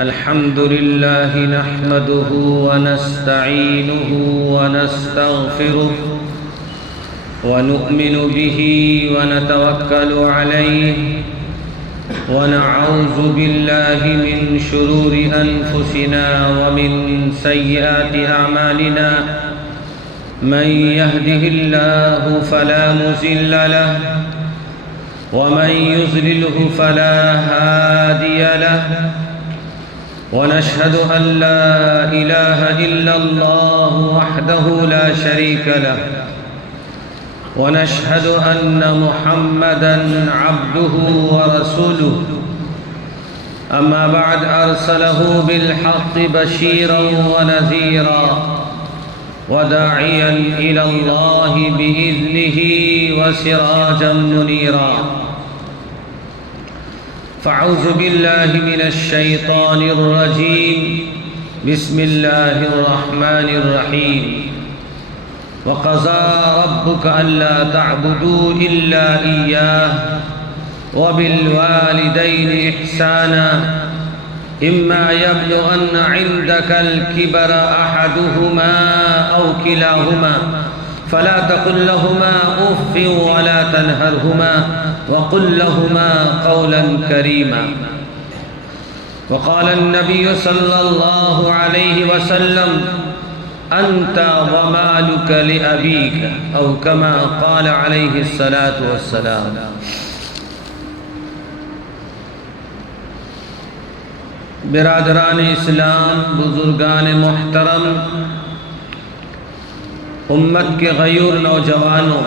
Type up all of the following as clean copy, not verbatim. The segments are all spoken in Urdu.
الحمد لله نحمده ونستعينه ونستغفره ونؤمن به ونتوكل عليه ونعوذ بالله من شرور أنفسنا ومن سيئات أعمالنا من يهده الله فلا مضل له ومن يضلله فلا هادي له ونشهد أن لا إله إلا الله وحده لا شريك له ونشهد أن محمدًا عبده ورسوله أما بعد أرسله بالحق بشيرا ونذيرا وداعيا إلى الله بإذنه وسراجا منيرا فأعوذ بالله من الشيطان الرجيم بسم الله الرحمن الرحيم وقضى ربك ألا تعبدوا إلا إياه وبالوالدين إحسانا إما يبلغن عندك الكبر أحدهما أو كلاهما فلا تقل لهما أف ولا تنهرهما وقل لهما قولا كريما وقال النبي صلى الله عليه وسلم أنت ومالك لأبيك أو كما قال عليه الصلاة والسلام. برادران اسلام، بزرگان محترم، امت کے غیور نوجوانوں،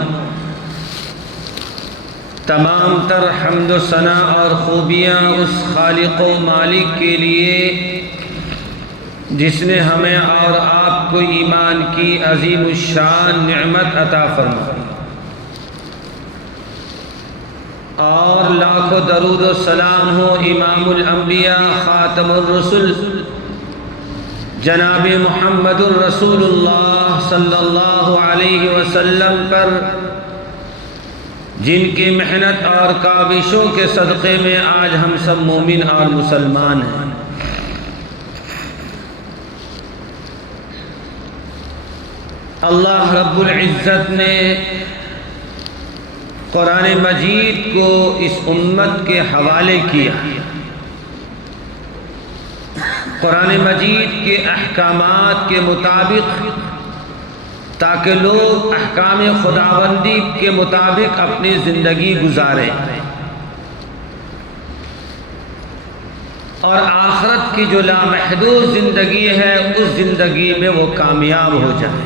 تمام تر حمد و ثنا اور خوبیاں اس خالق و مالک کے لیے جس نے ہمیں اور آپ کو ایمان کی عظیم الشان نعمت عطا فرمائی، اور لاکھوں درود و سلام ہو امام الانبیاء خاتم الرسل جناب محمد الرسول اللہ صلی اللہ علیہ وسلم پر، جن کی محنت اور کاوشوں کے صدقے میں آج ہم سب مومن اور مسلمان ہیں۔ اللہ رب العزت نے قرآن مجید کو اس امت کے حوالے کیا، قرآن مجید کے احکامات کے مطابق، تاکہ لوگ احکام خداوندی کے مطابق اپنی زندگی گزاریں اور آخرت کی جو لامحدود زندگی ہے اس زندگی میں وہ کامیاب ہو جائے۔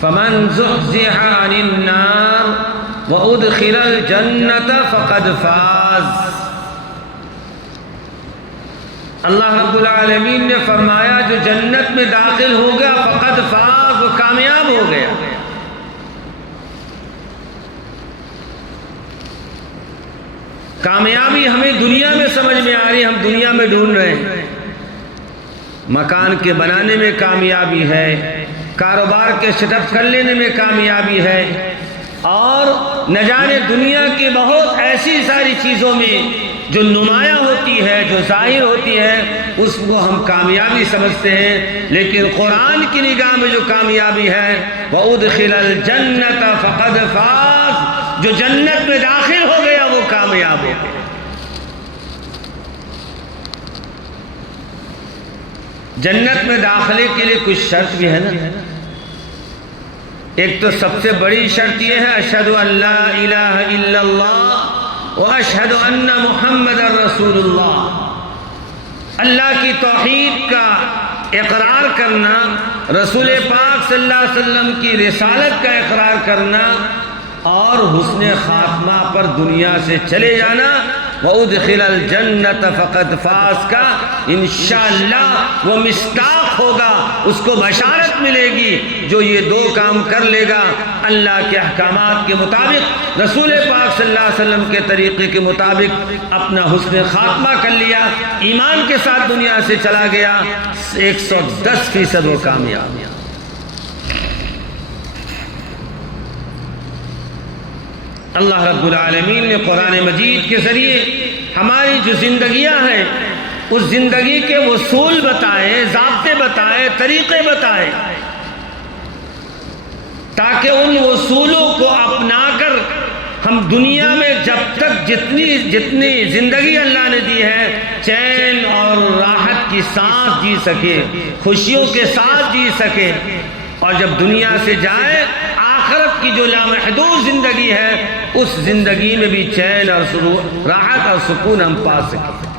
فمن زحزح عن النار وادخل الجنة فقد فاز۔ اللہ رب العالمین نے فرمایا جو جنت میں داخل ہو گیا فقد فاز، وہ کامیاب ہو گیا۔ کامیابی ہمیں دنیا میں سمجھ میں آ رہی ہے، ہم دنیا میں ڈھونڈ رہے ہیں، مکان کے بنانے میں کامیابی ہے، کاروبار کے سیٹ اپ کر لینے میں کامیابی ہے، اور نہ جانے دنیا کی بہت ایسی ساری چیزوں میں جو نمایاں ہوتی ہے، جو ظاہر ہوتی ہے، اس کو ہم کامیابی سمجھتے ہیں، لیکن قرآن کی نگاہ میں جو کامیابی ہے وَأُدْخِلَ الْجَنَّةَ فَقَدْ فَازَ، جو جنت میں داخل ہو گیا وہ کامیاب ہو گیا۔ جنت میں داخلے کے لیے کچھ شرط بھی ہے نا۔ ایک تو سب سے بڑی شرط یہ ہے اشہدو ان لا الہ الا اللہ واشہدو ان محمد رسول اللہ، اللہ کی توحید کا اقرار کرنا، رسول پاک صلی اللہ علیہ وسلم کی رسالت کا اقرار کرنا، اور حسن خاتمہ پر دنیا سے چلے جانا۔ وَأُدْخِلَ الْجَنَّةَ فَقَدْ فَازَ کا انشاءاللہ وہ مصداق ہوگا، اس کو بشارت ملے گی جو یہ دو کام کر لے گا، اللہ کے احکامات کے مطابق، رسول پاک صلی اللہ علیہ وسلم کے طریقے کے مطابق اپنا حسن خاتمہ کر لیا، ایمان کے ساتھ دنیا سے چلا گیا، 110% وہ کامیاب۔ اللہ رب العالمین نے قرآن مجید کے ذریعے ہماری جو زندگیاں ہیں اس زندگی کے اصول بتائے، ضابطے بتائے، طریقے بتائے، تاکہ ان اصولوں کو اپنا کر ہم دنیا میں جب تک جتنی زندگی اللہ نے دی ہے چین اور راحت کی سانس جی سکے، خوشیوں کے ساتھ جی سکے، اور جب دنیا سے جائے آخرت کی جو لامحدود زندگی ہے اس زندگی میں بھی چین اور راحت اور سکون ہم پا سکیں۔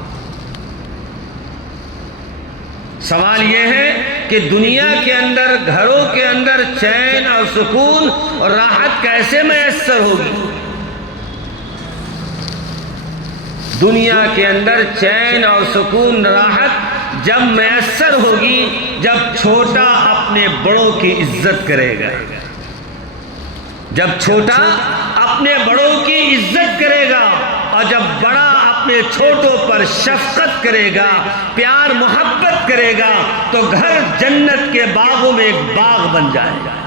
سوال یہ ہے کہ دنیا کے اندر، گھروں کے اندر چین اور سکون اور راحت کیسے میسر ہوگی؟ دنیا کے اندر چین اور سکون راحت جب میسر ہوگی جب چھوٹا اپنے بڑوں کی عزت کرے گا، جب چھوٹا اپنے بڑوں کی عزت کرے گا، اور جب بڑا اپنے چھوٹوں پر شفقت کرے گا، پیار محبت کرے گا، تو گھر جنت کے باغوں میں ایک باغ بن جائے گا۔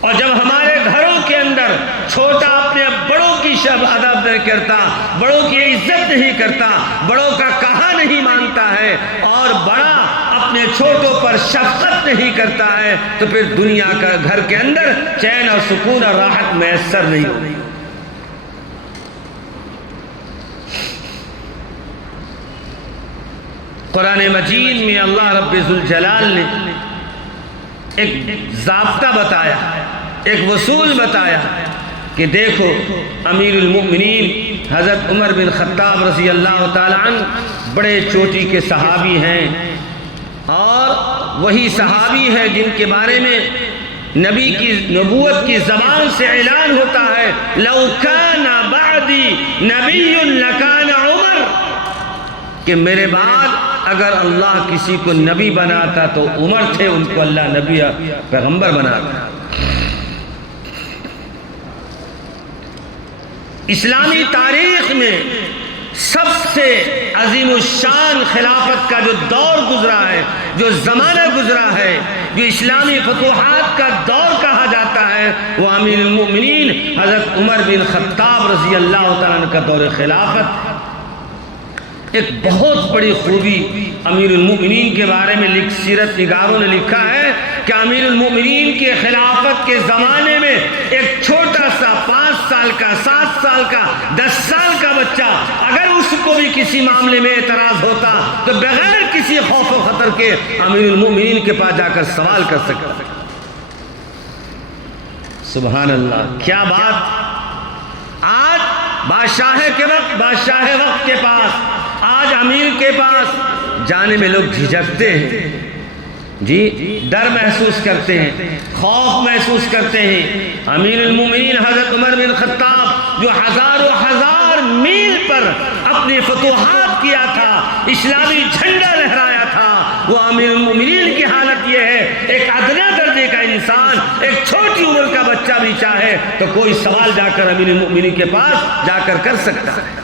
اور جب ہمارے گھروں کے اندر چھوٹا اپنے بڑوں کی ادب نہیں کرتا، بڑوں کی عزت نہیں کرتا، بڑوں کا کہا نہیں مانتا ہے، اور بڑا اپنے چھوٹوں پر شفقت نہیں کرتا ہے، تو پھر دنیا کا گھر کے اندر چین اور سکون اور راحت میسر نہیں ہوگی۔ قرآن مجید میں اللہ رب ذوالجلال نے ایک ضابطہ بتایا، ایک اصول بتایا کہ دیکھو امیر المؤمنین حضرت عمر بن خطاب رضی اللہ تعالی عنہ بڑے چوٹی کے صحابی ہیں، اور وہی صحابی ہیں جن کے بارے میں نبی کی نبوت کی زبان سے اعلان ہوتا ہے لَوْ كَانَ بَعْدِي نَبِيٌّ لَكَانَ عُمَرٌ، کہ میرے بعد اگر اللہ کسی کو نبی بناتا تو عمر تھے، ان کو اللہ نبی پیغمبر بناتا۔ اسلامی تاریخ میں سب سے عظیم الشان خلافت کا جو دور گزرا ہے، جو زمانہ گزرا ہے، جو اسلامی فتوحات کا دور کہا جاتا ہے، وہ امیر المؤمنین حضرت عمر بن خطاب رضی اللہ تعالیٰ عنہ کا دور خلافت۔ ایک بہت بڑی خوبی امیر المؤمنین کے بارے میں سیرت نگاروں نے لکھا ہے کہ امیر المؤمنین کے خلافت کے زمانے میں ایک چھوٹا سا 5 سال کا، 7 سال کا، 10 سال کا بچہ اگر اس کو بھی کسی معاملے میں اعتراض ہوتا تو بغیر کسی خوف و خطر کے امیر المؤمنین کے پاس جا کر سوال کر سکتا۔ سبحان اللہ، کیا بات! آج بادشاہ وقت کے پاس، آج امیر کے پاس جانے میں لوگ جھجکتے ہیں، جی ڈر محسوس کرتے ہیں، خوف محسوس کرتے ہیں۔ امیر المومنین حضرت عمر بن خطاب جو ہزار میل پر اپنی فتوحات کیا تھا، اسلامی جھنڈا لہرایا تھا، وہ امیر المومنین کی حالت یہ ہے ایک ادنا درجے کا انسان، ایک چھوٹی عمر کا بچہ بھی چاہے تو کوئی سوال جا کر امیر المومنین کے پاس جا کر سکتا ہے۔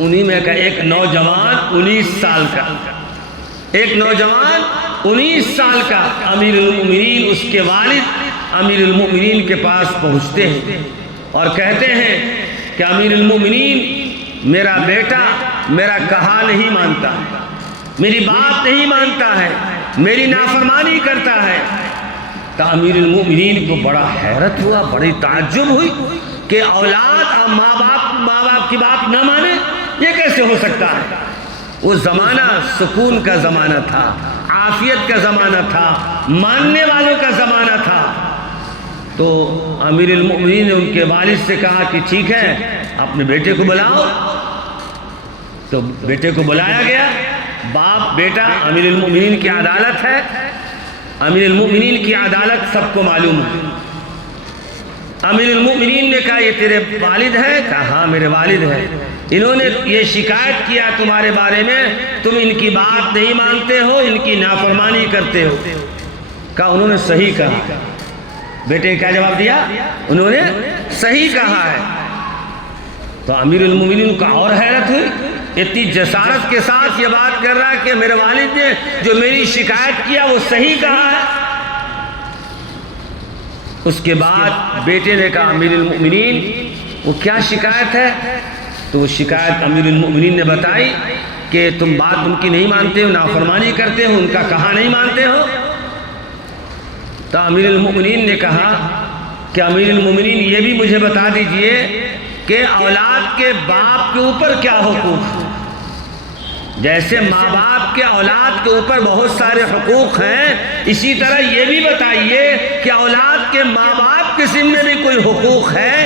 انہی میں کا ایک نوجوان 19 سال کا، ایک نوجوان 19 سال کا امیر المؤمنین، اس کے والد امیر المؤمنین کے پاس پہنچتے ہیں اور کہتے ہیں کہ امیر المؤمنین میرا بیٹا میرا کہا نہیں مانتا، میری بات نہیں مانتا ہے، میری نافرمانی کرتا ہے۔ تو امیر المؤمنین کو بڑا حیرت ہوا، بڑی تعجب ہوئی کہ اولاد ماں باپ کی بات نہ مانے، یہ کیسے ہو سکتا ہے؟ وہ زمانہ سکون کا زمانہ تھا، عافیت کا زمانہ تھا، ماننے والوں کا زمانہ تھا۔ تو امیر المؤمنین نے ان کے والد سے کہا کہ ٹھیک ہے اپنے بیٹے کو بلاؤ۔ تو بیٹے کو بلایا گیا۔ باپ بیٹا، امیر المؤمنین کی عدالت ہے، امیر المؤمنین کی عدالت سب کو معلوم ہے۔ امیر المؤمنین نے کہا یہ تیرے والد ہے؟ کہا ہاں میرے والد ہے۔ انہوں نے یہ شکایت کیا تمہارے بارے میں، تم ان کی بات نہیں مانتے ہو، ان کی نافرمانی کرتے ہو۔ کہا انہوں نے صحیح کہا۔ بیٹے نے کیا جواب دیا؟ انہوں نے صحیح کہا ہے۔ تو امیر المؤمنین کو اور حیرت ہوئی، اتنی جسارت کے ساتھ یہ بات کر رہا ہے کہ میرے والد نے جو میری شکایت کیا وہ صحیح کہا ہے۔ اس کے بعد بیٹے نے کہا امیر المؤمنین وہ کیا شکایت ہے؟ تو وہ شکایت امیر المؤمنین نے بتائی کہ تم بات ان کی نہیں مانتے ہو، نافرمانی کرتے ہو، ان کا کہا نہیں مانتے ہو۔ تو امیر المؤمنین نے کہا کہ امیر المؤمنین یہ بھی مجھے بتا دیجئے کہ اولاد کے باپ کے اوپر کیا حقوق؟ جیسے ماں باپ کے اولاد کے اوپر بہت سارے حقوق ہیں، اسی طرح یہ بھی بتائیے کہ اولاد کے ماں باپ کے ذمے بھی کوئی حقوق ہے؟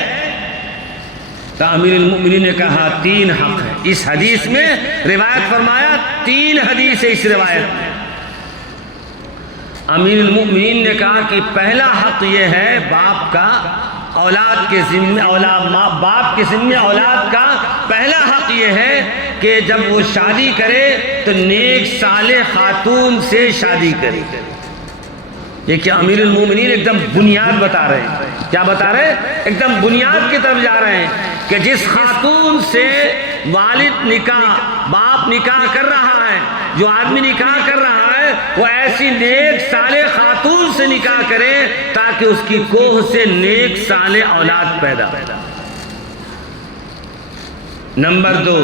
تو امیر المؤمنین نے کہا 3 حق ہے۔ اس حدیث میں روایت فرمایا 3 حدیث ہے اس روایت میں۔ امیر المؤمنین نے کہا کہ پہلا حق یہ ہے باپ کا اولاد کے ذمے، باپ کے ذمے اولاد کا پہلا حق یہ ہے کہ جب وہ شادی کرے تو نیک صالح خاتون سے شادی کرے۔ یہ کہ امیر المومنین ایک دم بنیاد بتا رہے ہیں۔ کیا بتا رہے ہیں؟ ایک دم بنیاد کی طرف جا رہے ہیں کہ جس خاتون سے والد نکاح، باپ نکاح کر رہا ہے، جو آدمی نکاح کر رہا ہے وہ ایسی نیک صالح خاتون سے نکاح کرے تاکہ اس کی کوہ سے نیک صالح اولاد پیدا ہو۔ نمبر 2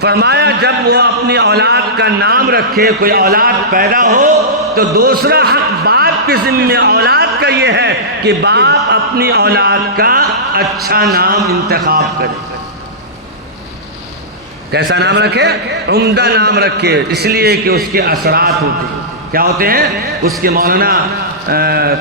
فرمایا جب وہ اپنی اولاد کا نام رکھے، کوئی اولاد پیدا ہو تو دوسرا حق باپ کے ذمہ اولاد کا یہ ہے کہ باپ اپنی اولاد کا اچھا نام انتخاب کرے۔ کیسا نام رکھے؟ عمدہ نام رکھے، اس لیے کہ اس کے اثرات ہوتے ہیں۔ کیا ہوتے ہیں؟ اس کے مولانا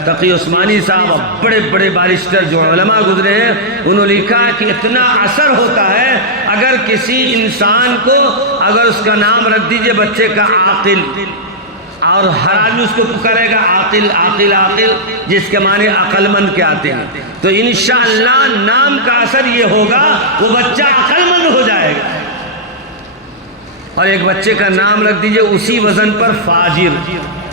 تقی عثمانی صاحب بڑے بڑے بارسٹر جو علماء گزرے ہیں، انہوں نے لکھا کہ اتنا اثر ہوتا ہے اگر کسی انسان کو اگر اس کا نام رکھ دیجئے بچے کا عاقل، اور ہر آدمی اس کو پکارے گا عاقل عاقل عاقل، جس کے معنی عقل مند کے آتے ہیں، تو انشاءاللہ نام کا اثر یہ ہوگا وہ بچہ عقل مند ہو جائے گا۔ اور ایک بچے کا نام رکھ دیجئے اسی وزن پر فاجر،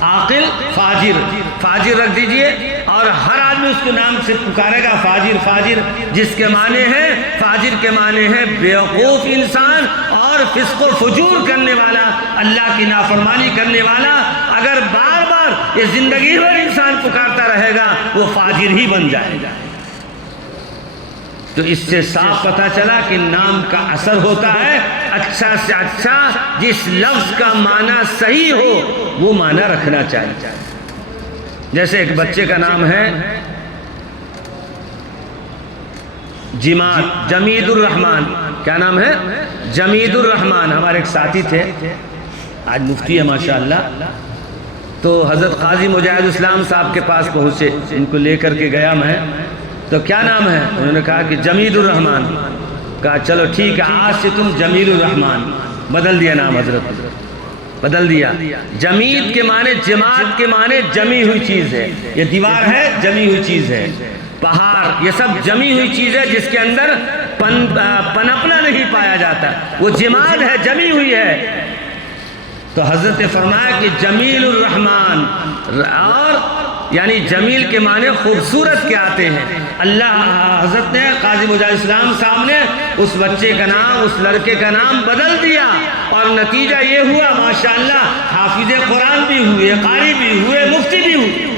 عاقل فاجر، فاجر رکھ دیجئے، اور ہر آدمی اس کے نام سے پکارے گا فاجر فاجر، جس کے معنی ہے فاجر کے معنی ہے بیوقوف انسان اور فسق و فجور کرنے والا، اللہ کی نافرمانی کرنے والا۔ اگر بار بار یہ زندگی بھر انسان پکارتا رہے گا وہ فاجر ہی بن جائے گا۔ تو اس سے صاف پتہ چلا کہ نام کا اثر ہوتا ہے، اچھا سے اچھا جس لفظ کا معنی صحیح ہو وہ معنی رکھنا چاہیے۔ جیسے ایک بچے کا نام ہے جماد، جمید الرحمن۔ کیا نام ہے؟ جمید الرحمن۔ ہمارے ایک ساتھی تھے، آج مفتی ہے ماشاءاللہ، تو حضرت قاضی مجاہد اسلام صاحب کے پاس پہنچے، ان کو لے کر کے گیا میں، تو کیا نام ہے؟ انہوں نے کہا کہ جمید الرحمن۔ کہا چلو ٹھیک ہے، آج سے تم جمیل الرحمن۔ بدل دیا نام، حضرت بدل دیا۔ جمید کے معنی، جماعت کے معنی جمی ہوئی چیز ہے، یہ دیوار ہے جمی ہوئی چیز ہے، پہاڑ یہ سب جمی ہوئی چیز ہے جس کے اندر پنپنا نہیں پایا جاتا، وہ جماعت ہے، جمی ہوئی ہے۔ تو حضرت نے فرمایا کہ جمیل الرحمن، اور یعنی جمیل کے معنی خوبصورت کے آتے ہیں۔ اللہ حضرت نے قاضی مجاہد اسلام صاحب نے اس بچے کا نام، اس لڑکے کا نام بدل دیا، اور نتیجہ یہ ہوا ماشاءاللہ حافظ قرآن بھی ہوئے، قاری بھی ہوئے، مفتی بھی ہوئے۔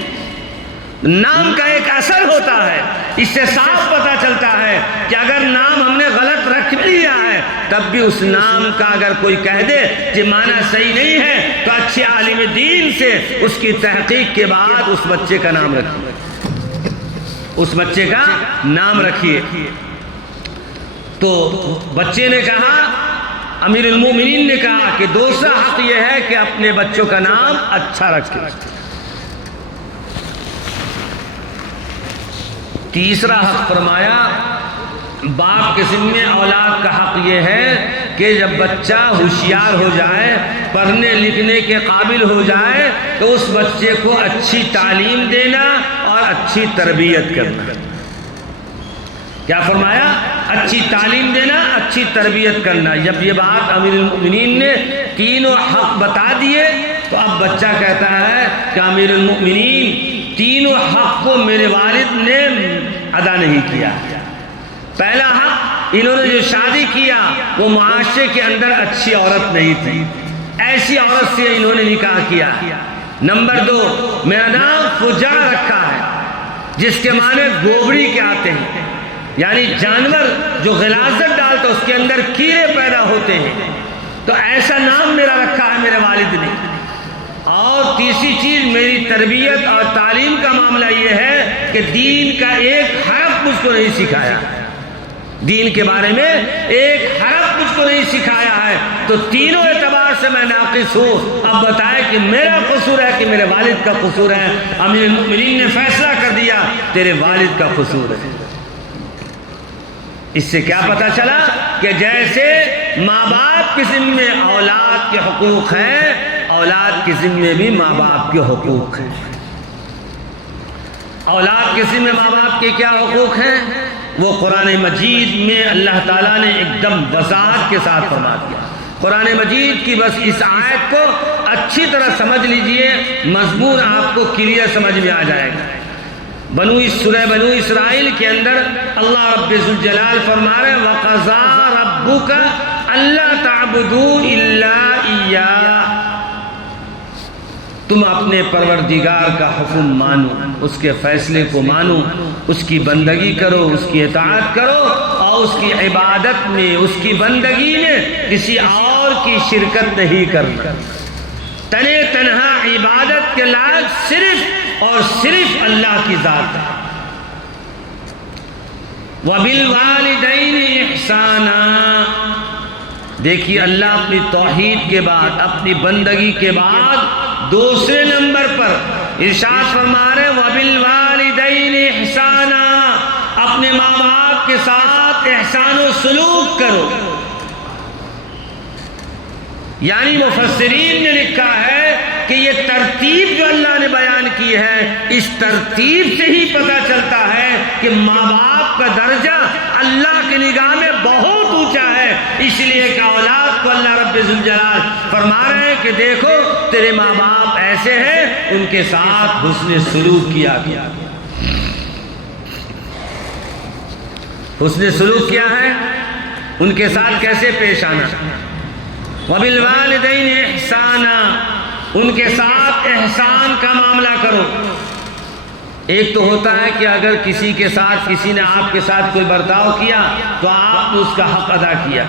نام کا ایک اثر ہوتا ہے، اس سے صاف پتہ چلتا ہے کہ اگر نام ہم نے غلط رکھ لیا ہے تب بھی اس نام کا اگر کوئی کہہ دے کہ معنی صحیح نہیں ہے تو اچھے عالم دین سے اس کی تحقیق کے بعد اس بچے کا نام رکھیے، اس بچے کا نام رکھیے۔ تو بچے نے کہا، امیر المومنین نے کہا کہ دوسرا حق یہ ہے کہ اپنے بچوں کا نام اچھا رکھے۔ تیسرا حق فرمایا باپ کے ذمے اولاد کا حق یہ ہے کہ جب بچہ ہوشیار ہو جائے، پڑھنے لکھنے کے قابل ہو جائے تو اس بچے کو اچھی تعلیم دینا اور اچھی تربیت کرنا۔ کیا فرمایا؟ اچھی تعلیم دینا، اچھی تربیت کرنا۔ جب یہ بات امیر المؤمنین نے تینوں حق بتا دیے تو اب بچہ کہتا ہے کہ امیر المؤمنین تینوں حق کو میرے والد نے ادا نہیں کیا۔ پہلا حق، انہوں نے جو شادی کیا وہ معاشرے کے اندر اچھی عورت نہیں تھی، ایسی عورت سے انہوں نے نکاح کیا۔ نمبر 2، میرا نام فجار رکھا ہے، جس کے معنی گوبری کے آتے ہیں، یعنی جانور جو غلاظت ڈالتا اس کے اندر کیڑے پیدا ہوتے ہیں، تو ایسا نام میرا رکھا ہے میرے والد نے۔ اور تیسری چیز میری تربیت اور تعلیم کا معاملہ یہ ہے کہ دین کا ایک حرف مجھ کو نہیں سکھایا، دین کے بارے میں ایک حرف مجھ کو نہیں سکھایا ہے، تو تینوں اعتبار سے میں ناقص ہوں۔ اب بتائے کہ میرا قصور ہے کہ میرے والد کا قصور ہے؟ امیر المؤمنین نے فیصلہ کر دیا تیرے والد کا قصور ہے۔ اس سے کیا پتہ چلا کہ جیسے ماں باپ کے ذمے اولاد کے حقوق ہیں، اولاد کے ذمے بھی ماں باپ کے حقوق ہیں۔ اولاد کے ذمے ماں باپ کے کیا حقوق ہیں؟ وہ قرآن مجید میں اللہ تعالیٰ نے ایک دم وضاحت کے ساتھ فرما دیا۔ قرآن مجید کی بس اس آیت کو اچھی طرح سمجھ لیجئے، مضمون آپ کو کلیئر سمجھ میں آ جائے گا۔ سورہ بنو اسرائیل کے اندر اللہ رب ذوالجلال فرما رہے ہیں وَقَضَىٰ رَبُّكَ أَلَّا تَعْبُدُوا إِلَّا إِيَّاهُ، تم اپنے پروردگار کا حکم مانو، اس کے فیصلے کو مانو، اس کی بندگی کرو، اس کی اطاعت کرو، اور اس کی عبادت میں، اس کی بندگی میں کسی اور کی شرکت نہیں کرنا۔ تنے تنہا عبادت کے لائق صرف اور صرف اللہ کی ذات ہے۔ وَبِالْوَالِدَيْنِ إِحْسَانًا، دیکھیے اللہ اپنی توحید کے بعد، اپنی بندگی کے بعد دوسرے نمبر پر ارشاد فرما رہے وَبِالْوَالِدَيْنِ إِحْسَانًا، اپنے ماں باپ کے ساتھ احسان و سلوک کرو۔ یعنی مفسرین نے لکھا ہے کہ یہ ترتیب جو اللہ نے بیان کی ہے، اس ترتیب سے ہی پتہ چلتا ہے کہ ماں باپ کا درجہ اللہ کی نگاہ میں بہت اونچا ہے۔ اس لیے کہ اولاد کو اللہ رب ذوالجلال فرما رہے ہیں کہ دیکھو تیرے ماں باپ ایسے ہیں، ان کے ساتھ حسن سلوک کیا گیا۔ حسن سلوک کیا ہے؟ ان کے ساتھ کیسے پیش آنا؟ وَبِالْوَالِدَيْنِ إِحْسَانًا، ان کے ساتھ احسان کا معاملہ کرو۔ ایک تو ہوتا ہے کہ اگر کسی کے ساتھ، کسی نے آپ کے ساتھ کوئی برتاؤ کیا تو آپ نے اس کا حق ادا کیا،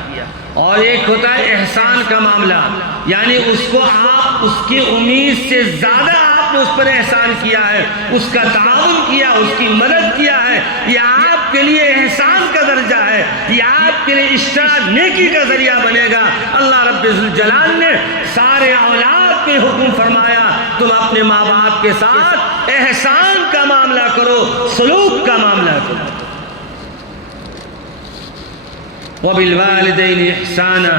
اور ایک ہوتا ہے احسان کا معاملہ، یعنی اس کو آپ اس کی امید سے زیادہ آپ نے اس پر احسان کیا ہے، اس کا تعاون کیا، اس کی مدد کیا ہے، یہ آپ کے لیے احسان کا درجہ ہے، یہ آپ کے لیے اشتراک نیکی کا ذریعہ بنے گا۔ اللہ رب ذوالجلال نے سارے اولاد کے حکم فرمایا تم اپنے ماں باپ کے ساتھ احسان کا معاملہ کرو، سلوک کا معاملہ کرو۔ وَبِالْوَالِدَيْنِ إِحْسَانًا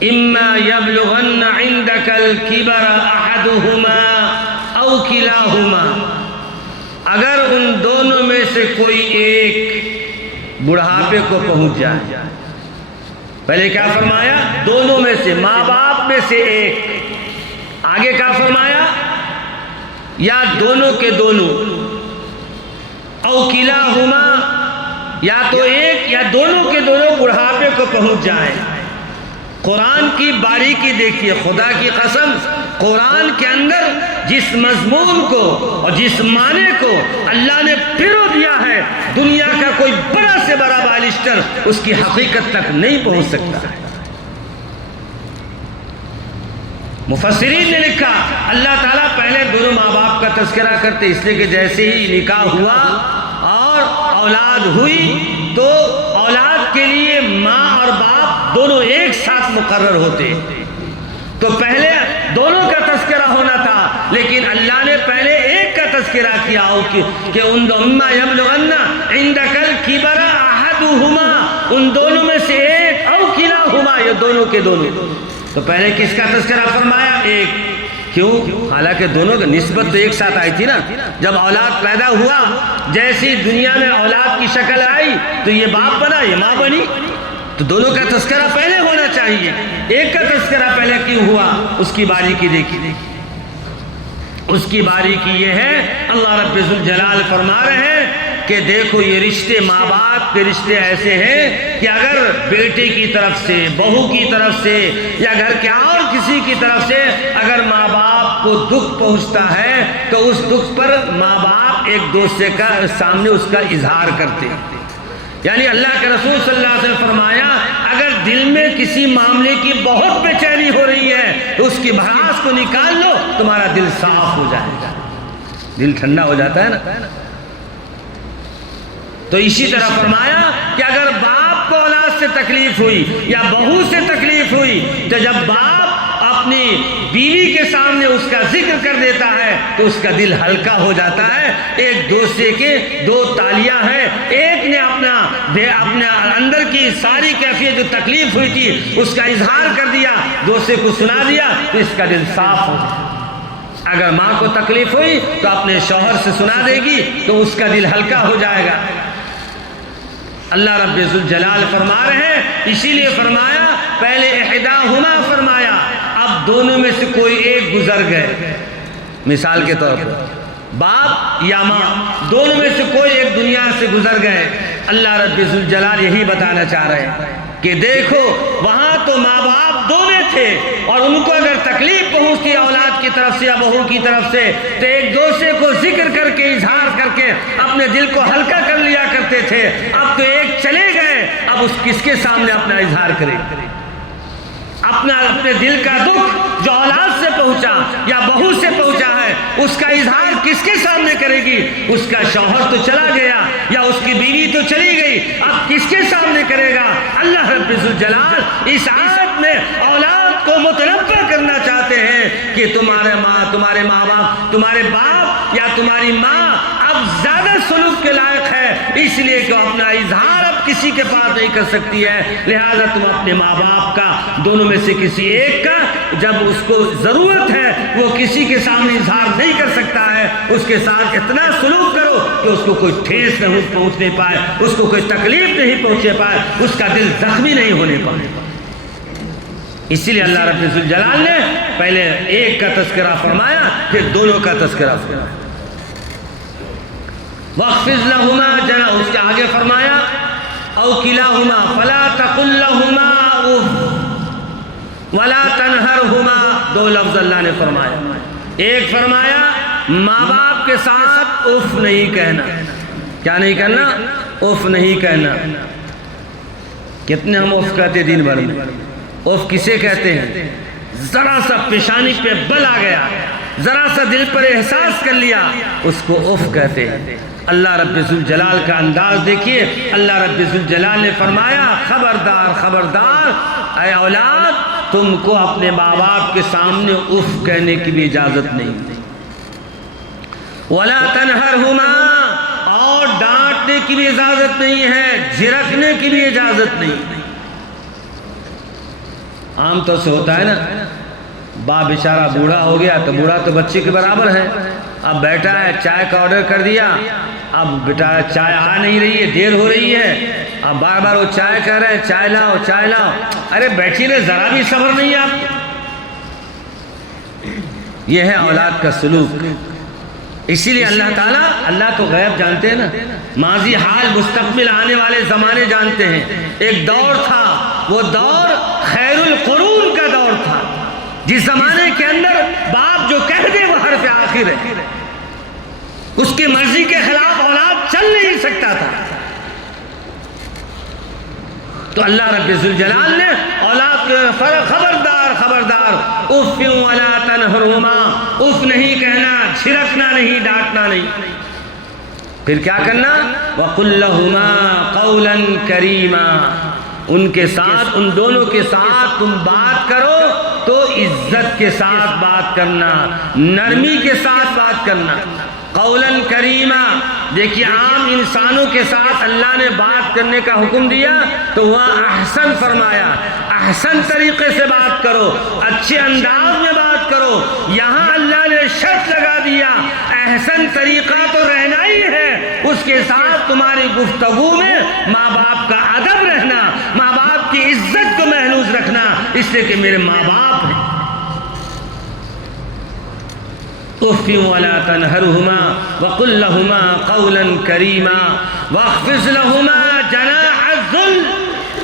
إِمَّا يَبْلُغَنَّ عِنْدَكَ الْكِبَرَ أَحَدُهُمَا أَوْ كِلَاهُمَا، اگر ان دونوں میں سے کوئی ایک بڑھاپے کو پہنچ جائے، پہلے کیا فرمایا؟ دونوں میں سے، ماں باپ میں سے ایک، آگے کیا فرمایا؟ یا دونوں کے دونوں، او کلاہما، یا تو ایک یا دونوں کے دونوں بڑھاپے کو پہنچ جائیں۔ قرآن کی باریکی دیکھیے، خدا کی قسم، قرآن کے اندر جس مضمون کو اور جس معنی کو اللہ نے پھرو دیا ہے، دنیا کا کوئی بڑا سے بڑا بالشٹر اس کی حقیقت تک نہیں پہنچ سکتا ہے۔ مفسرین نے لکھا اللہ تعالیٰ پہلے دونوں ماں باپ کا تذکرہ کرتے، اس لیے کہ جیسے ہی نکاح ہوا اور اولاد ہوئی تو اولاد کے لیے ماں اور باپ دونوں ایک ساتھ مقرر ہوتے، تو پہلے دونوں کا تذکرہ ہونا تھا، لیکن اللہ نے پہلے ایک کا تذکرہ کیا کہ اما یبلغن عندک الکبر احدہما، ان دونوں میں سے ایک، او کلاہما، یہ دونوں کے دونوں، تو پہلے کس کا تذکرہ فرمایا؟ ایک۔ کیوں؟ حالانکہ دونوں کی نسبت تو ایک ساتھ آئی تھی نا، جب اولاد پیدا ہوا، جیسی دنیا میں اولاد کی شکل آئی تو یہ باپ بنا، یہ ماں بنی، تو دونوں کا تذکرہ پہلے ہونا چاہیے، ایک کا تذکرہ پہلے کیوں ہوا؟ اس کی باریکی دیکھی، اس کی باریکی یہ ہے، اللہ رب ذوالجلال فرما رہے ہیں کہ دیکھو یہ رشتے ماں باپ کے رشتے ایسے ہیں کہ اگر بیٹے کی طرف سے، بہو کی طرف سے یا گھر کے اور کسی کی طرف سے اگر ماں باپ کو دکھ پہنچتا ہے تو اس دکھ پر ماں باپ ایک دوسرے کا سامنے اس کا اظہار کرتے ہیں۔ یعنی اللہ کے رسول صلی اللہ علیہ وسلم فرمایا اگر دل میں کسی معاملے کی بہت بے چینی ہو رہی ہے تو اس کی بھڑاس کو نکال لو، تمہارا دل صاف ہو جائے گا، دل ٹھنڈا ہو جاتا ہے نا۔ تو اسی طرح فرمایا کہ اگر باپ کو اولاد سے تکلیف ہوئی یا بہو سے تکلیف ہوئی تو جب باپ اپنی بیوی کے سامنے اس کا ذکر کر دیتا ہے تو اس کا دل ہلکا ہو جاتا ہے۔ ایک دوسرے کے دو تالیاں ہیں، ایک نے اپنا اندر کی ساری کیفیت جو تکلیف ہوئی تھی اس کا اظہار کر دیا، دوسرے کو سنا دیا تو اس کا دل صاف ہو جائے۔ اگر ماں کو تکلیف ہوئی تو اپنے شوہر سے سنا دے گی تو اس کا دل ہلکا ہو جائے گا۔ اللہ رب ذوالجلال فرما رہے ہیں، اسی لیے فرمایا پہلے احداہما فرمایا، اب دونوں میں سے کوئی ایک گزر گئے، مثال کے طور پر باپ یا ماں، دونوں میں سے کوئی ایک دنیا سے گزر گئے۔ اللہ رب ذوالجلال یہی بتانا چاہ رہے ہیں کہ دیکھو وہاں تو ماں باپ دونوں تھے اور ان کو اگر تکلیف پہنچتی اولاد کی طرف سے یا بہو کی طرف سے تو ایک دوسرے کو ذکر کر کے اظہار کر کے اپنے دل کو ہلکا کر لیا کرتے تھے۔ اب تو ایک چلے گئے، اب اس کس کے سامنے اپنا اظہار کرے؟ اپنے دل کا دکھ جو اولاد سے پہنچا یا بہو سے پہنچا ہے اس کا اظہار کس کے سامنے کرے گی؟ اس کا شوہر تو چلا گیا یا اس کی بیوی تو چلی گئی، اب کس کے سامنے کرے گا؟ اللہ رب ذوالجلال اس آیت میں اولاد کو متنبہ کرنا چاہتے ہیں کہ تمہارے ماں باپ، تمہارے باپ یا تمہاری ماں اب زیادہ سلوک کے لائق ہے، اس لیے کہ اپنا اظہار اب کسی کے پاس نہیں کر سکتی ہے، لہذا تم اپنے ماں باپ کا، دونوں میں سے کسی ایک کا جب اس کو ضرورت ہے وہ کسی کے سامنے اظہار نہیں کر سکتا ہے، اس کے ساتھ اتنا سلوک کرو کہ اس کو کوئی ٹھیس نہیں پہنچنے پائے، اس کو کوئی تکلیف نہیں پہنچے پائے، اس کا دل زخمی نہیں ہونے پائے۔ اسی لیے اللہ رب ذوالجلال نے پہلے ایک کا تذکرہ فرمایا پھر دونوں کا تذکرہ فرمایا۔ وَاخْفِضْ لَهُمَا جَنَاحَ، اس کے آگے فرمایا أَوْ كِلَاهُمَا فَلَا تَقُلْ لَهُمَا أُفٍّ وَلَا تَنْهَرْهُمَا، دو لفظ اللہ نے فرمایا۔ ایک فرمایا ماں باپ کے ساتھ اف نہیں کہنا، کیا نہیں کہنا؟ اف نہیں کہنا۔ کتنے ہم اف کہتے دن بھر میں؟ اف کسے کہتے ہیں؟ ذرا سا پیشانی پہ بل آ گیا، ذرا سا دل پر احساس کر لیا، اس کو اف کہتے ہیں۔ اللہ رب ذوالجلال کا انداز دیکھیے، اللہ رب ذوالجلال نے فرمایا خبردار خبردار اے اولاد، تم کو اپنے ماں باپ کے سامنے اف کہنے کی بھی اجازت نہیں، وَلَا تَنْهَرْهُمَا، اور ڈانٹنے کی بھی اجازت نہیں ہے، جھڑکنے کی بھی اجازت نہیں۔ عام طور سے ہوتا ہے نا، باپ بیچارہ بوڑھا ہو گیا تو بوڑھا تو بچے کے برابر ہے، اب بیٹھا ہے چائے کا آرڈر کر دیا، اب بیٹا چائے آ نہیں رہی ہے، دیر ہو رہی ہے، اب بار بار وہ چائے کہہ رہے ہیں چائے لاؤ چائے لاؤ، ارے بیٹھی نے ذرا بھی صبر نہیں ہے آپ۔ یہ ہے اولاد کا سلوک۔ اسی لیے اللہ تعالیٰ، اللہ تو غیب جانتے ہیں نا، ماضی حال مستقبل آنے والے زمانے جانتے ہیں۔ ایک دور تھا، وہ دور خیر القرون کا دور تھا، جس زمانے کے اندر باپ جو کہہ دے وہ حرف آخر ہے، اس کی مرضی کے خلاف اولاد چل نہیں سکتا تھا۔ تو اللہ رب ذوالجلال نے اولاد کے خبردار خبردار اف ولا تنہرہما، اف نہیں کہنا، چھڑکنا نہیں، ڈانٹنا نہیں۔ پھر کیا کرنا؟ وَقُلْ لَهُمَا قَوْلًا كَرِيمًا، ان کے ساتھ، ان دونوں کے ساتھ تم بات کرو تو عزت کے ساتھ بات کرنا، نرمی کے ساتھ بات کرنا۔ قولاً کریما، دیکھیے عام انسانوں کے ساتھ اللہ نے بات کرنے کا حکم دیا تو وہاں احسن فرمایا، احسن طریقے سے بات کرو، اچھے انداز میں بات کرو۔ یہاں اللہ نے شرط لگا دیا احسن طریقہ تو رہنا ہی ہے، اس کے ساتھ تمہاری گفتگو میں ماں باپ کا ادب رہنا، ماں باپ کی عزت کو محفوظ رکھنا، اس لیے کہ میرے ماں باپ ہیں۔ اف ولا تنہرہما وقل لہما قولا کریما واخفض لہما جناح الذل.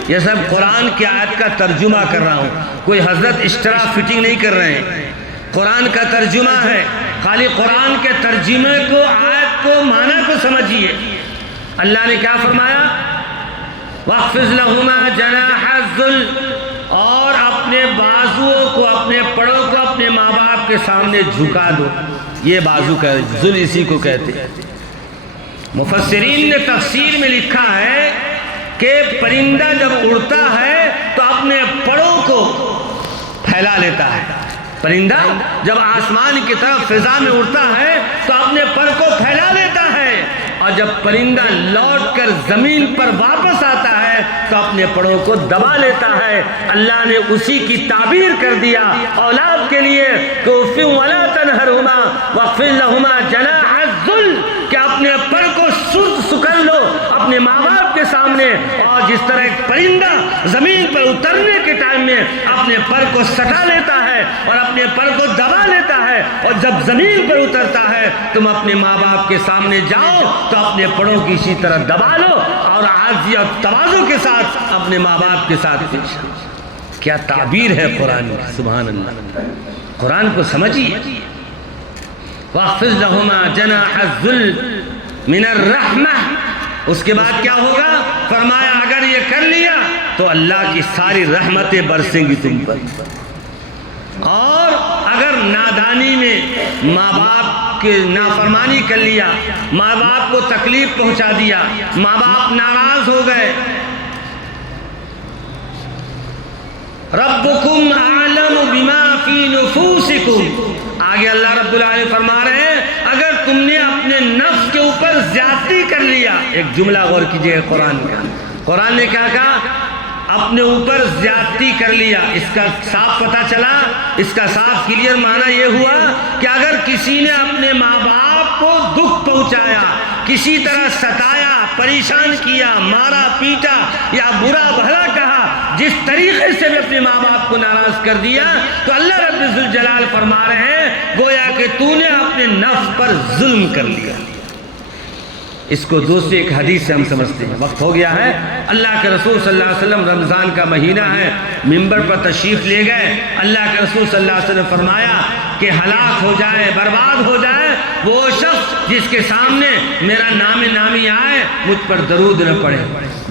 یہ سب قرآن کی آیت کا ترجمہ کر رہا ہوں، کوئی حضرت اشترا فٹنگ نہیں کر رہے ہیں، قرآن کا ترجمہ ہے. خالی قرآن کے ترجمے کو، آیت کو، معنی کو سمجھیے. اللہ نے کیا فرمایا؟ واخفض لہما جناح الذل، اور اپنے بازوؤں کو، اپنے پڑوں کو اپنے ماں باپ کے سامنے جھکا دو. یہ بازو کا ذل اسی کو کہتے ہیں. مفسرین نے تفسیر میں لکھا ہے کہ پرندہ جب اڑتا ہے تو اپنے پروں کو پھیلا لیتا ہے. پرندہ جب آسمان کی طرف فضا میں اڑتا ہے تو اپنے پر کو پھیلا لیتا ہے، اور جب پرندہ لوٹ کر زمین پر واپس آتا ہے تو اپنے پروں کو دبا لیتا ہے. اللہ نے اسی کی تعبیر کر دیا اولاد کے لیے کہ اف ولا تنہرہما واخفض لہما جناح الذل، کہ اپنے پر کو سکڑ لو اپنے ماں باپ کے سامنے. اور جس طرح ایک پرندہ زمین پر اترنے کے ٹائم میں اپنے پر کو سٹا لیتا ہے اور اپنے پر کو دبا لیتا ہے، اور جب زمین پر اترتا ہے تم اپنے ماں باپ کے سامنے جاؤ تو اپنے پروں کی اسی طرح دبا لو اور عاجزی اور تواضع کے ساتھ اپنے ماں باپ کے ساتھ پیش آؤ. کیا تعبیر ہے قرآن کی، سبحان اللہ. قرآن کو سمجھیے. واخفض لہما جناح الذل من الرحمہ. اس کے بعد کیا ہوگا؟ فرمایا اگر یہ کر لیا تو اللہ کی ساری رحمتیں برسیں گی تم پر. اور اگر نادانی میں ماں باپ کی نافرمانی کر لیا، ماں باپ کو تکلیف پہنچا دیا، ماں باپ ناراض ہو گئے، ربکم اعلم بما فی نفوسکم. آگے اللہ رب العالمین فرما رہے ہیں اگر تم نے اپنے نفس کے اوپر زیادتی کر لیا. ایک جملہ غور کیجئے قرآن کا. قرآن نے کیا کہا؟ اپنے اوپر زیادتی کر لیا. اس کا صاف پتہ چلا، اس کا صاف کلیئر معنی یہ ہوا کہ اگر کسی نے اپنے ماں باپ کو دکھ پہنچایا، کسی طرح ستایا، پریشان کیا، مارا پیٹا یا برا بھلا کہا، جس طریقے سے بھی اپنے ماں باپ کو ناراض کر دیا، تو اللہ رب ذوالجلال فرما رہے ہیں گویا کہ تو نے اپنے نفس پر ظلم کر لیا. اس کو دوسری ایک حدیث سے ہم سمجھتے ہیں. وقت ہو گیا ہے. اللہ کے رسول صلی اللہ علیہ وسلم رمضان کا مہینہ ہے، منبر پر تشریف لے گئے. اللہ کے رسول صلی اللہ علیہ وسلم نے فرمایا کہ ہلاک ہو جائے، برباد ہو جائے وہ شخص جس کے سامنے میرا نام نامی آئے مجھ پر درود نہ پڑے.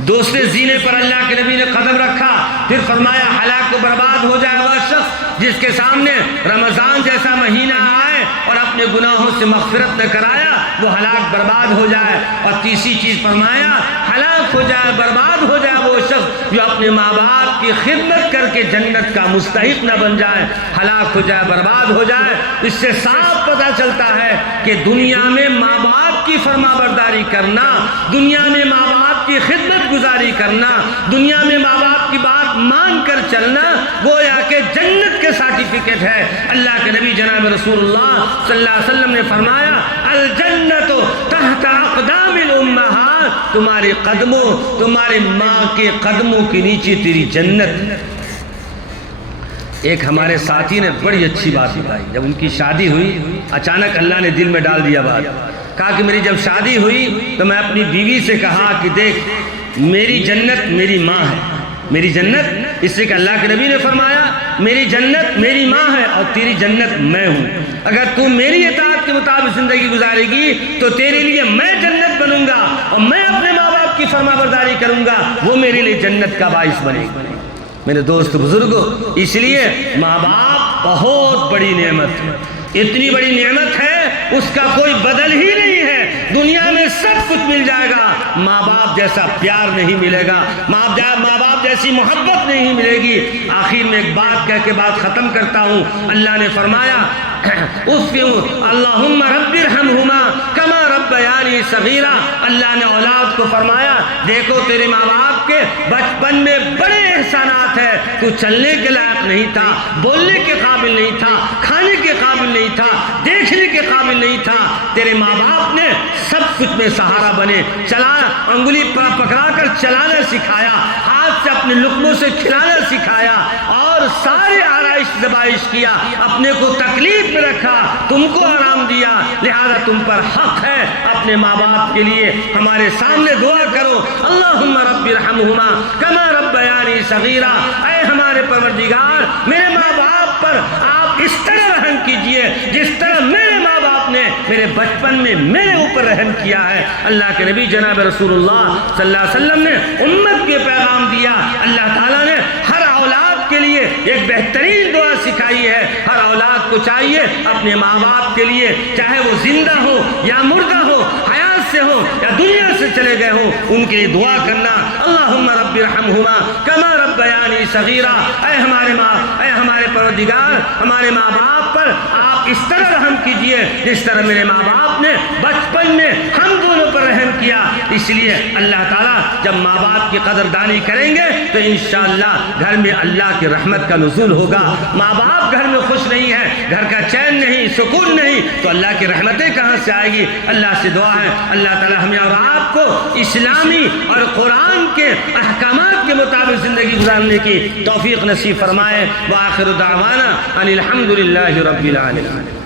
دوسرے زینے پر اللہ کے نبی نے قدم رکھا، پھر فرمایا ہلاک و برباد ہو جائے وہ شخص جس کے سامنے رمضان جیسا مہینہ آئے اور اپنے گناہوں سے مغفرت نہ کرایا، وہ ہلاک برباد ہو جائے. اور تیسری چیز فرمایا ہلاک ہو جائے، برباد ہو جائے وہ شخص جو اپنے ماں باپ کی خدمت کر کے جنت کا مستحق نہ بن جائے. ہلاک ہو جائے، برباد ہو جائے. اس سے صاف پتہ چلتا ہے کہ دنیا میں ماں باپ کی فرما برداری کرنا، دنیا میں ماں باپ کی خدمت گزاری کرنا، دنیا میں ماں باپ کی بات مان کر چلنا گویا کہ جنت کے سرٹیفکیٹ ہے. اللہ کے نبی جناب رسول اللہ صلی اللہ علیہ وسلم نے فرمایا الجنت تحت اقدام الامہات، تمہارے قدموں، تمہاری ماں کے قدموں کے نیچے تیری جنت. ایک ہمارے ساتھی نے بڑی اچھی بات بتائی. جب ان کی شادی ہوئی اچانک اللہ نے دل میں ڈال دیا بات، کہا کہ میری جب شادی ہوئی تو میں اپنی بیوی سے کہا کہ دیکھ میری جنت میری ماں ہے، میری جنت، اس سے کہ اللہ کے نبی نے فرمایا میری جنت میری ماں ہے اور تیری جنت میں ہوں. اگر تو میری اطاعت کے مطابق زندگی گزارے گی تو تیرے لیے میں جنت بنوں گا، اور میں اپنے ماں باپ کی فرما برداری کروں گا، وہ میرے لیے جنت کا باعث بنے گا. میرے دوست بزرگوں، اس لیے ماں باپ بہت بڑی نعمت ہے. اتنی بڑی نعمت ہے اس کا کوئی بدل ہی نہیں ہے. دنیا میں سب کچھ مل جائے گا، ماں باپ جیسا پیار نہیں ملے گا، ماں باپ جیسی محبت نہیں ملے گی. آخر میں ایک بات کہہ کے بات ختم کرتا ہوں. اللہ نے فرمایا اللہم رب ارحمہما کما ربیانی صغیرا. اللہ نے اولاد کو فرمایا دیکھو تیرے ماں باپ کے بچپن میں بڑے احسانات ہیں. تو چلنے کے لائق نہیں تھا، بولنے کے قابل نہیں تھا، کھانے کے قابل نہیں تھا، دیکھنے کے قابل نہیں تھا. تیرے ماں باپ نے سب کچھ میں سہارا بنے، چلا انگلی پکڑا کر چلانا سکھایا، ہاتھ سے اپنے لقموں سے کھلانا سکھایا، اور اور سارے آرائش زبائش کیا، اپنے کو تکلیف میں رکھا، تم کو آرام دیا، لہذا تم پر حق ہے اپنے ماں باپ کے لیے ہمارے سامنے دعا کرو، اللہم رب ارحمہما کما ربیانی صغیرا، اے ہمارے پروردگار میرے ماں باپ پر آپ اس طرح رحم کیجئے جس طرح میرے ماں باپ نے میرے بچپن میں میرے اوپر رحم کیا ہے۔ اللہ کے نبی جناب رسول اللہ صلی اللہ علیہ وسلم نے امت کے پیغام دیا، اللہ تعالیٰ نے ہر اولاد کے لیے ایک بہترین دعا سکھائی ہے۔ ہر اولاد کو چاہیے اپنے ماں باپ کے لیے، چاہے وہ زندہ ہو یا مردہ ہو، حیات سے ہو یا دنیا سے چلے گئے ہوں، ان کے لیے دعا کرنا، اللہم رب ارحمہما کما ربیانی صغیرا، اے ہمارے پروردگار ہمارے ماں باپ پر آپ اس طرح رحم کیجئے جس طرح میرے ماں باپ نے بچپن میں ہم دونوں پر رحم کیا۔ اس لیے اللہ تعالیٰ جب ماں باپ کی قدردانی کریں گے تو انشاءاللہ گھر میں اللہ کی رحمت کا نزول ہوگا۔ ماں باپ گھر میں خوش نہیں ہے، گھر کا چین نہیں، سکون نہیں، تو اللہ کی رحمتیں کہاں سے آئے گی؟ اللہ سے دعا ہے اللہ تعالیٰ ہمیں اور آپ کو اسلامی اور قرآن کے احکامات کے مطابق زندگی گزارنے کی توفیق نصیب فرمائے۔ وآخر دعوانا ان الحمد للہ رب العالمین۔